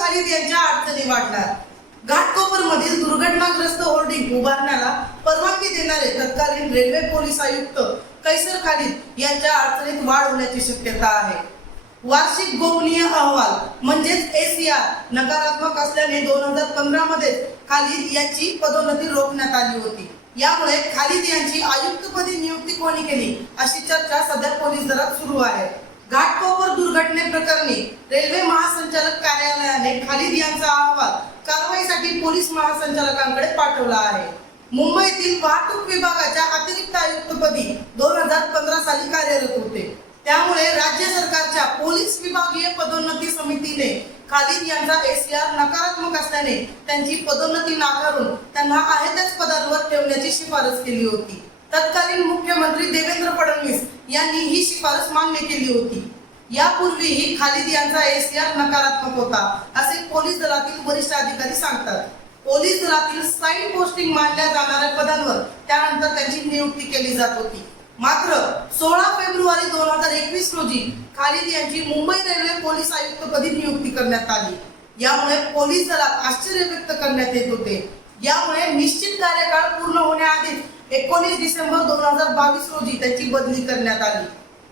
खाली यांच्या अडचणी वाढणार. घाटकोपर मधील दुर्घटनाग्रस्त होर्डिंग उभारण्याला परवानगी देणारे तत्कालीन रेल्वे पोलीस आयुक्त कैसर खालीद यांच्या अडचणीत वाढ होण्याची शक्यता आहे. वार्षिक गोपनीय अहवाल म्हणजेच एसीआर नकारात्मक असल्याने दोन हजार पंधरा मध्ये खालिद यांची पदोन्नती रोखण्यात आली होती. यामुळे खालिद यांची आयुक्तपदी नियुक्ती कोणी केली अशी चर्चा सध्या पोलीस दलात सुरू आहे. घाटकोपर दुर्घटनेप्रकरणी रेल्वे महासंचालक कार्यालयाने खालिद यांचा अहवाल कारवाईसाठी पोलीस महासंचालकांकडे पाठवला आहे. मुंबईतील वाहतूक विभागाच्या अतिरिक्त आयुक्तपदी दोन हजार पंधरा साली कार्यरत होते. त्यामुळे राज्य सरकारच्या पोलीस विभागीय पदोन्नती समितीने खालिद यांचा एसीआर नकारात्मक असल्याने त्यांची पदोन्नती नाकारून त्यांना आहे त्याच पदांवर ठेवण्याची शिफारस केली होती. तत्कालीन मुख्यमंत्री देवेंद्र फडणवीस यांनी ही शिफारस मान्य केली होती. यापूर्वीही खालिद यांचा एसीआर नकारात्मक होता असे पोलीस दलातील वरिष्ठ अधिकारी सांगतात. पोलीस दलातील साईड पोस्टिंग मानल्या जाणाऱ्या पदांवर त्यानंतर त्यांची नियुक्ती केली जात होती. मात्र सोळा फेब्रुवारी दोन हजार एकवीस रोजी खालिद यांची मुंबई रेल्वे पोलीस आयुक्तपदी नियुक्ती करण्यात आली. यामुळे पोलीस दलात आश्चर्य व्यक्त करण्यात येत होते. यामुळे निश्चित कार्यकाळ पूर्ण होण्याआधीच एकोणीस डिसेंबर दोन हजार बावीस रोजी त्याची बदली करण्यात आली.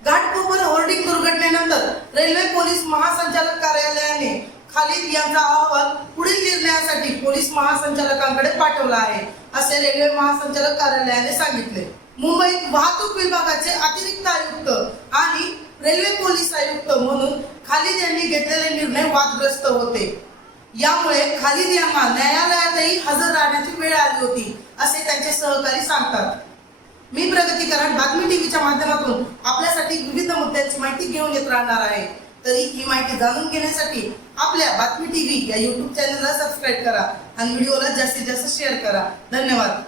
घाटकोपर होर्डिंग दुर्घटनेनंतर रेल्वे पोलीस महासंचालक कार्यालयाने खालिद यांचा अहवाल पुढील निर्णयासाठी पोलीस महासंचालकांकडे पाठवला आहे असे रेल्वे महासंचालक कार्यालयाने सांगितले. मुंबईत वाहतूक विभागाचे अतिरिक्त आयुक्त आणि रेल्वे पोलीस आयुक्त म्हणून खालिद यांनी घेतलेले निर्णय वादग्रस्त होते. यामुळे खालिद यांना न्यायालयात हजर राहण्याची वेळ आली होती असे त्यांचे सहकारी सांगतात. मी प्रगती कराड बातमी टीव्हीच्या माध्यमातून आपल्यासाठी विविध मुद्द्यांची माहिती घेऊन येत राहणार आहे. तरी ही माहिती जाणून घेण्यासाठी आपल्या बातमी टीव्ही या युट्यूब चॅनलला सबस्क्राईब करा आणि व्हिडिओला जास्तीत जास्त शेअर करा. धन्यवाद.